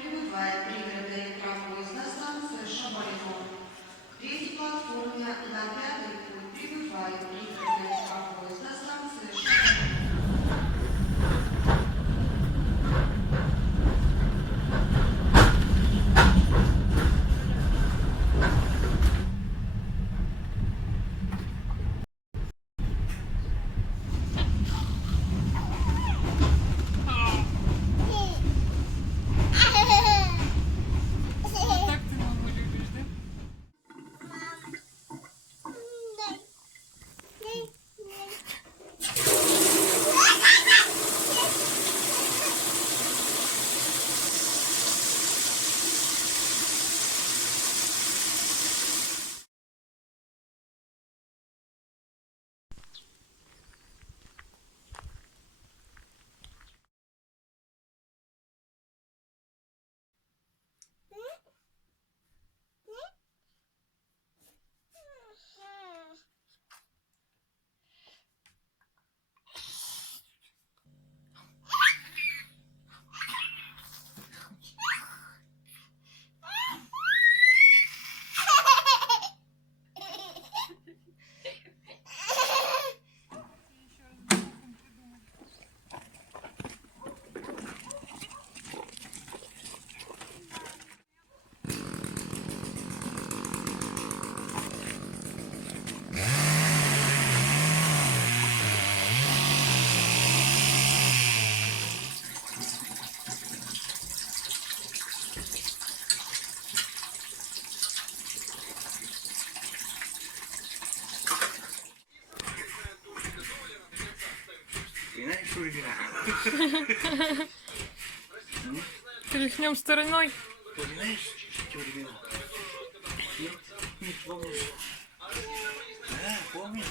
прибывает пригородная электропоездная станция Шабалино. К третьей платформе на пятый путь прибывает пригородная электропоездная станция Шабалино. Так ти маму любиш, да? Знаешь, Шурина? Тряхнем стороной. Понимаешь, Шурина? Нет, не помнишь. Да, помнишь?